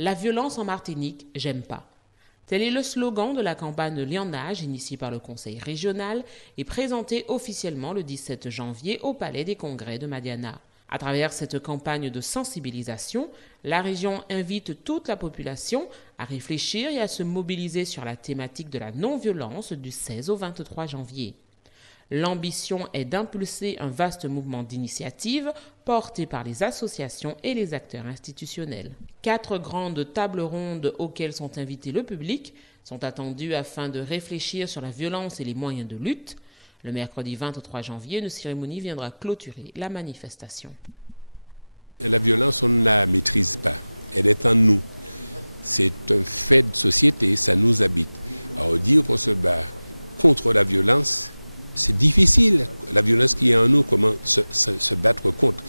La violence en Martinique, j'aime pas. Tel est le slogan de la campagne Lionnage initiée par le Conseil régional et présentée officiellement le 17 janvier au Palais des Congrès de Madiana. À travers cette campagne de sensibilisation, la région invite toute la population à réfléchir et à se mobiliser sur la thématique de la non-violence du 16 au 23 janvier. L'ambition est d'impulser un vaste mouvement d'initiatives porté par les associations et les acteurs institutionnels. 4 grandes tables rondes auxquelles sont invités le public sont attendues afin de réfléchir sur la violence et les moyens de lutte. Le mercredi 23 janvier, une cérémonie viendra clôturer la manifestation. La violence, on ne la maîtrise pas. Elle est en nous. C'est un fait de société, ça nous habite. Alors dire qu'on se bat contre la violence, c'est difficile. La violence qui est en nous, comment se battre contre.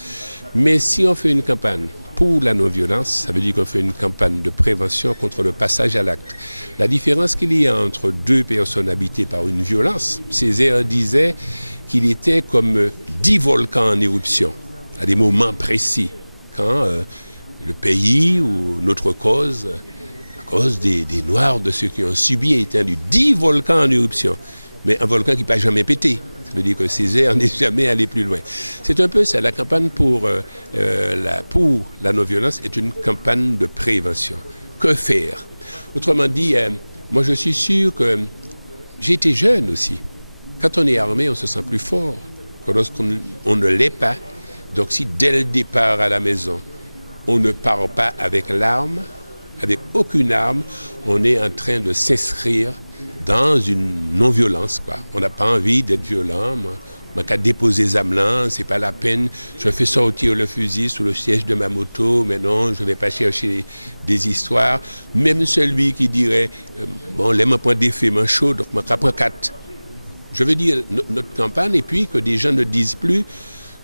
Mais si on fait une campagne pour la non-violence, ça veut dire qu'on fait une campagne de prévention contre le passage à l'acte. La différence qu'il y a entre 2 personnes habitées par une violence, Césaire disait qu'il était comme 10 volcans en éruption, à des moments précis, quand le pays ou notre cause, la cause des Noirs, de ceux qui ont subi, a été 10 volcans en éruption. Mais un volcan qui n'a pas jamais pété. Ça veut dire que Césaire n'est jamais allé plus loin. C'est un peu ça. La campagne pour la non-violence est une campagne de prévention. Que faire? Autrement dit, moi je suis sûr que j'ai été jeune aussi. Quand on est armé, on se sent plus fort que lorsqu'on ne l'est pas. Donc si dès le départ à la maison, on ne part pas avec l'arme, avec aucune arme, on est en train de s'inscrire dans une non-violence, quoi. On n'a pas envie d'être violent. Moi, qu'à déposer les âmes là, c'est pas la peine. Je fais sortir le fusil sous le siège de ma moto, mais non, je ne vais pas chercher des histoires. Même celui qui dirait, bon, l'aime un point d'effet, mais chaud, donc moi, prends 4. Je veux dire, notre campagne, et puis que des gens ne disent plus,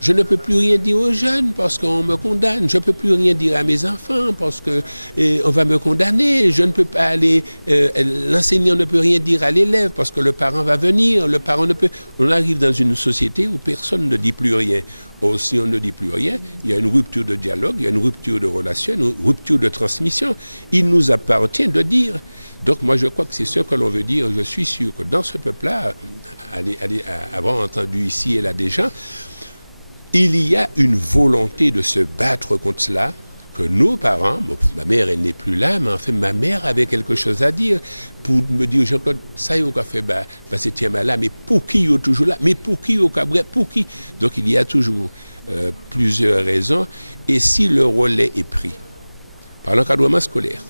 je ne peux plus rien dire aux jeunes parce qu'on me condamne. Je ne peux plus rien dire à mes enfants parce qu'on va me condamner. Je ne peux pas aller... l'enseignant ne peut rien dire à l'élève parce que le parent va venir. Le parent ne peut... On arrive dans une société où personne ne dit plus rien. Or, si on ne dit plus rien, il y a une rupture de dialogue, il y a une rupture de relation, une rupture de transmission. Il nous appartient de dire. Donc moi je crois que c'est ce que l'on veut dire. Je suis sûr que dans ce peuple-là, avoir entendu ici et là des gens, il y a une volonté de se battre contre cela, que nos parents, bon, ma mère elle n'est plus là, mais en fait ma mère avait quelque chose à dire pour me dire, Jean-Claude, ça y est, on a fait, c'est tiens là, mais pour qui il est toujours là, mais pour qui, pour qui? Donc il y a toujours plusieurs raisons, et si le relais est pris par l'encadrement scolaire,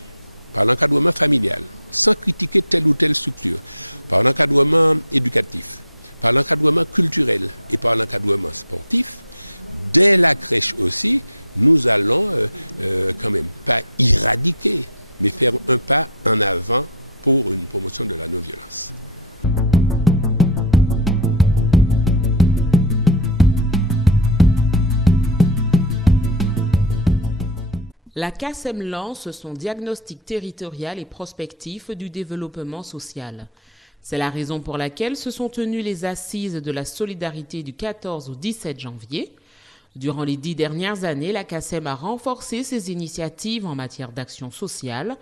par l'encadrement familial, sans critiquer telle ou telle structure, par l'encadrement éducatif, par l'encadrement culturel et par l'encadrement sportif, dès la crèche aussi, nous allons quand même pas éradiquer, mais faire un pas en avant pour une promotion de la non-violence. La CACEM lance son diagnostic territorial et prospectif du développement social. C'est la raison pour laquelle se sont tenues les assises de la solidarité du 14 au 17 janvier. Durant les 10 dernières années, la CACEM a renforcé ses initiatives en matière d'action sociale.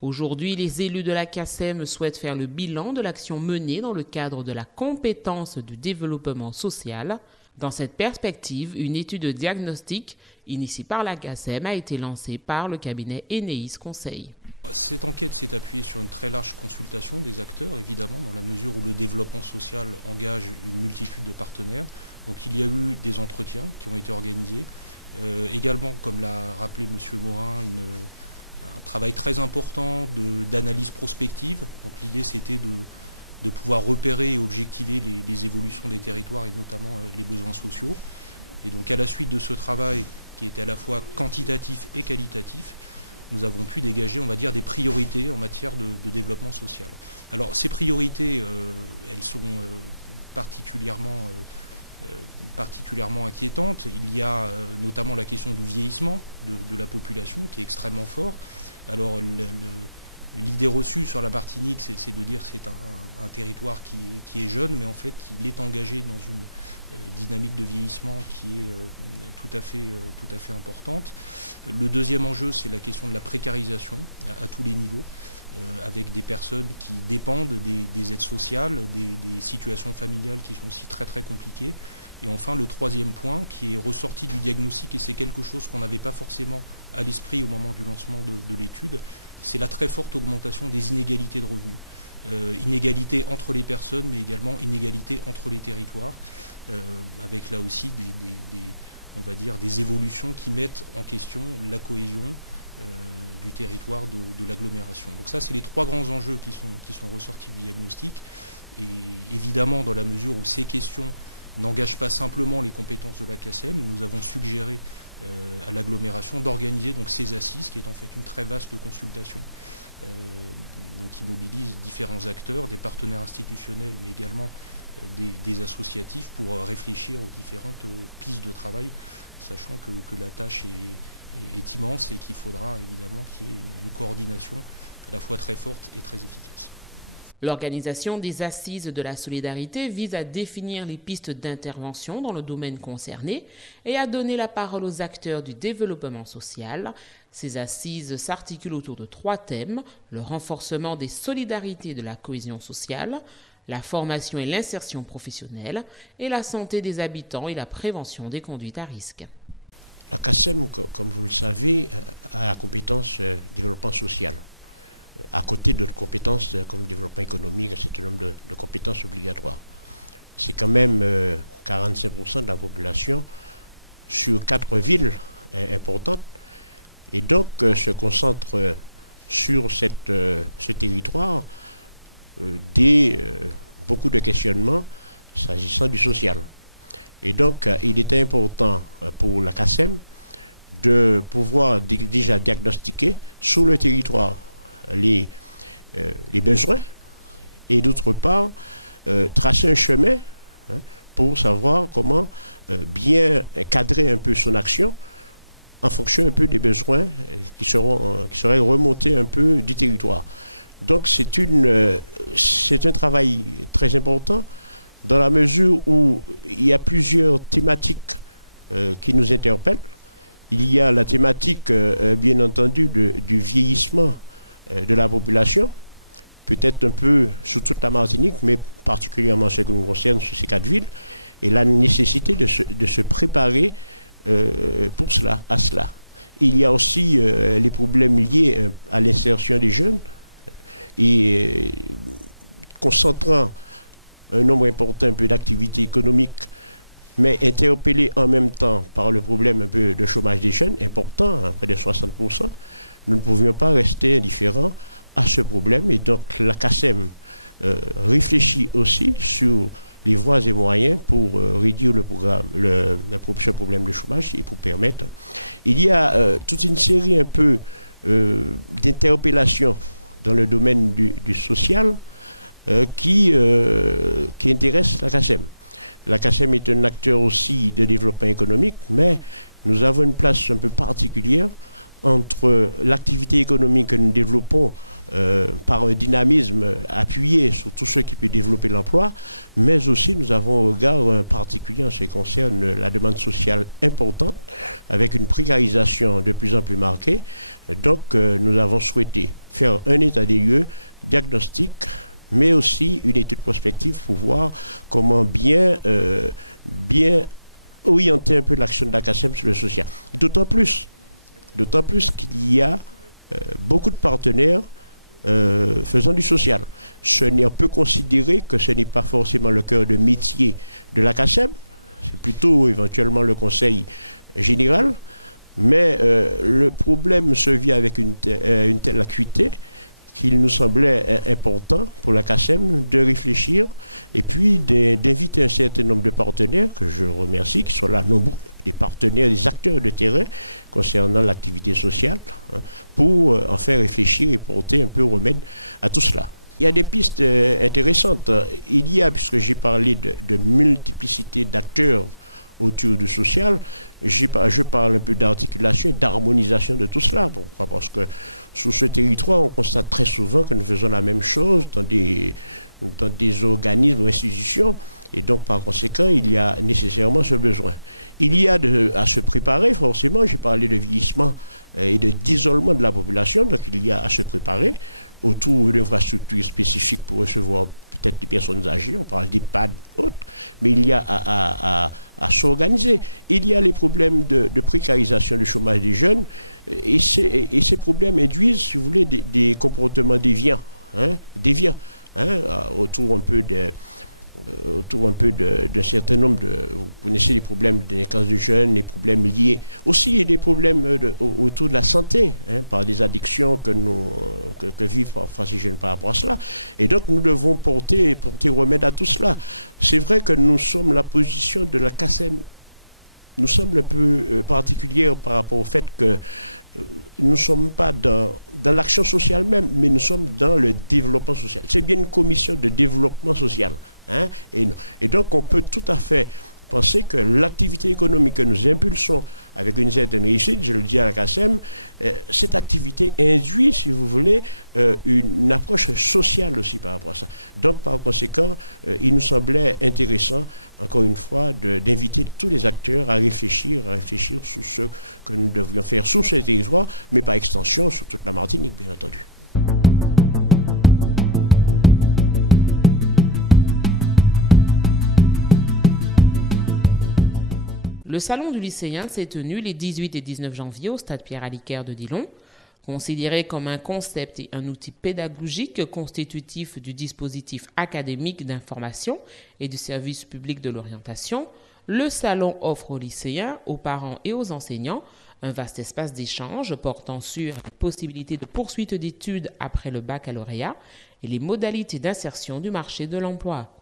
Aujourd'hui, les élus de la CACEM souhaitent faire le bilan de l'action menée dans le cadre de la compétence du développement social. Dans cette perspective, une étude de diagnostic initiée par la CACEM a été lancée par le cabinet Eneis Conseil. Cette enquête s'est appuyée sur une très large consultation des acteurs, évidemment, dans la mesure où le développement social engage une multitude de partenaires. Donc il y a eu des entretiens qui ont été organisés. Également, comme l'a rappelé M. Morin, un travail très important d'analyse prospective. Donc l'idée, c'était de pouvoir repérer et objectiver les évolutions des territoires et notamment les besoins sociaux. Et donc à la suite de ce travail, qui était à la fois quantitatif et qualitatif, nous avons pu dégager, on va dire, des priorités en matière de développement social. Alors ces priorités, elles sont particulièrement inquiétantes. Il y a notamment la question du vieillissement de la population qui est extrêmement fort. Alors L'idée reçue sur la Martinique, c'est de dire que c'est un territoire qui est jeune, mais en fait il est engagé dans une dynamique de vieillissement qui est tout à fait importante. Le deuxième enjeu, c'est la question de la précarisation à tous les niveaux, avec des personnes qui dépendent des aides sociales, des situations familiales qui sont aussi très très compliquées. Et enfin, le troisième point qui est ressorti du diagnostic, et c'est quelque chose qu'on n'avait pas forcément à l'esprit au moment du lancement de l'étude, c'est la très forte augmentation des inégalités de revenus. Inégalités entre les personnes, mais également inégalités entre les territoires, avec là aussi on va dire des évolutions qui mettent en question la cohésion du territoire de l'agglomération. Donc ça, c'est les trois grands enjeux qui sont ressortis du diagnostic. Et évidemment, dans la mesure où ces questions n'engagent pas simplement les compétences de l'ACASEM, nous avons suggéré à l'agglomération d'organiser donc ces assises, qui est en fait une très vaste consultation, donc qui mobilise différents acteurs, des partenaires institutionnels, mais également des associatifs, pour réfléchir aux différentes pistes de travail, sachant que la tâche est immense et qu'il faudra évidemment qu'il y ait une coordination à la fois très forte et très efficace. L'organisation des Assises de la solidarité vise à définir les pistes d'intervention dans le domaine concerné et à donner la parole aux acteurs du développement social. Ces assises s'articulent autour de 3 thèmes: le renforcement des solidarités et de la cohésion sociale, la formation et l'insertion professionnelle, et la santé des habitants et la prévention des conduites à risque. L'ACASEM, comme vous le savez, a la compétence développement social. À côté d'autres compétences comme développement économique, un certain nombre de compétences obligatoires. C'est quand même 45% de la population sur 4 villes importantes, et donc se concentre sur ce territoire beaucoup de questionnements s'agissant du social. Et donc il était important pour l'ACASEM de pouvoir déjà diagnostiquer sur le territoire les besoins, et d'autre part tracer un chemin pour savoir comment bien cadrer un peu son action en fonction un peu des besoins qui seraient remontés un peu du territoire. Donc c'est un travail très important, dans la mesure où il y a plusieurs thématiques qui nous interpellent. Il y a la thématique bien entendu du vieillissement de la population, peut-être un peu sur toute la Martinique, mais particulièrement ce qui nous concerne sur ces 4 villes, et la nécessité de se préparer à cela. Il y a aussi les problèmes liés à l'insertion des jeunes, et concentrant un nombre important un peu d'activités économiques, mais interpellés en même temps par le problème un peu de chômage des jeunes, important, près de 60%, nous ne pouvions pas rester indifférents à ce problème. Et donc l'ACASEM réfléchit aussi sur les voies et moyens pour réduire ce problème de chômage, et pour permettre. Il y a toute une série un peu d'interpellations dans le domaine du social qui intéressent l'ACASEM. L'ACASEM est un acteur aussi de développement économique, mais nous avons une place un peu particulière entre l'activité économique que nous développons par un dynamisme appuyé sur tout ce qui peut développer l'emploi, mais aussi nous avons un regard particulier en ce qui concerne la demande sociale importante, avec une précarisation de plus en plus marquée. Donc nous avons souhaité faire un état des lieux, diagnostic, mais aussi une étude prospective pour voir comment bien orienter un peu l'action de l'ACASEM sur le social. D'autant plus qu'il y a beaucoup de partenaires faisant du social. On peut considérer que ce n'est pas forcément le cœur de métier de l'ACASEM, c'est plutôt éventuellement le conseil général, mais le problème se vit avec une telle acuité qu'il nous semblait important pour l'ACASEM de réfléchir, et puis d'inviter un certain nombre de partenaires, que je remercie, qui sont là nombreux, des partenaires, des acteurs de terrain concernant l'activité sociale, pour en faire réfléchir et porter un peu remède à tout cela. Il y a des pistes intéressantes. Il y a, puisque j'ai parlé de multiplicité d'acteurs autour du social, je parle un peu d'articulation et d'harmonisation de tout cela. Pourquoi? Parce que sur ce territoire, on constate très souvent que nous faisons la même chose dans des organismes ou institutions. Et donc, par conséquent, il y a nécessairement ce besoin. Il y a à se préparer, forcément. J'ai parlé de vieillissement et d'isolement de la population. Donc, il y a à se préparer autour d'infrastructures spécifiques pour recevoir peut-être des personnes âgées. On parle d'EHPAD, autres. Mais il y a à s'organiser. Il y a les problèmes de précarisation du chômage des jeunes. Et ces problèmes induisent, si vous voulez, des comportements déviants. Autour un peu d'un certain nombre vous connaissez les problèmes de délinquance de jeunes, les problèmes liés. Aussi, il y a des problèmes autour de la santé, par des addictions que vivent parfois ces jeunes par rapport à cela. Et donc, nous devons porter remède à tout cela. C'est vrai que nous sommes, la position de la CACEM nous semble un peu particulière par rapport au fait que nous ne sommes pas dans l'action sociale même, mais nous sommes dans le développement social. C'est bien une commission de développement social. Et donc, on peut tout à fait penser que l'activité économique que nous impulsons avec une certaine réussite, je le dis à la CACEM, cette activité induit, si vous voulez, une approche sociale aussi par rapport à ça. Donc, par conséquent, il nous semblait intéressant, encore une fois, d'inviter tous les acteurs à réfléchir sur ce que nous devrions faire sur ce territoire, mais par extension sur toute la Martinique, bien entendu. Le salon du lycéen s'est tenu les 18 et 19 janvier au stade Pierre-Aliquer de Dillon. Considéré comme un concept et un outil pédagogique constitutif du dispositif académique d'information et du service public de l'orientation, le salon offre aux lycéens, aux parents et aux enseignants un vaste espace d'échange portant sur les possibilités de poursuite d'études après le baccalauréat et les modalités d'insertion du marché de l'emploi.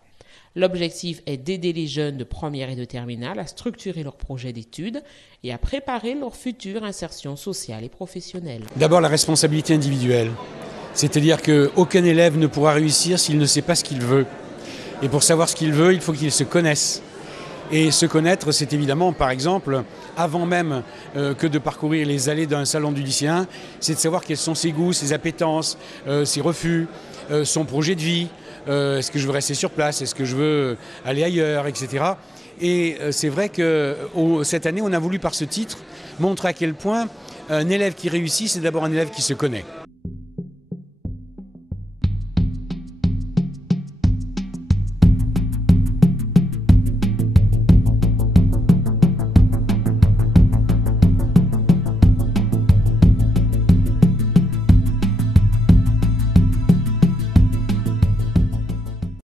L'objectif est d'aider les jeunes de première et de terminale à structurer leur projet d'études et à préparer leur future insertion sociale et professionnelle. D'abord, la responsabilité individuelle. C'est-à-dire qu'aucun élève ne pourra réussir s'il ne sait pas ce qu'il veut. Et pour savoir ce qu'il veut, il faut qu'il se connaisse. Et se connaître, c'est évidemment, par exemple, avant même que de parcourir les allées d'un salon du lycéen, c'est de savoir quels sont ses goûts, ses appétences, ses refus, son projet de vie. Est-ce que je veux rester sur place? Est-ce que je veux aller ailleurs, etc. Et c'est vrai que cette année, on a voulu par ce titre montrer à quel point un élève qui réussit, c'est d'abord un élève qui se connaît.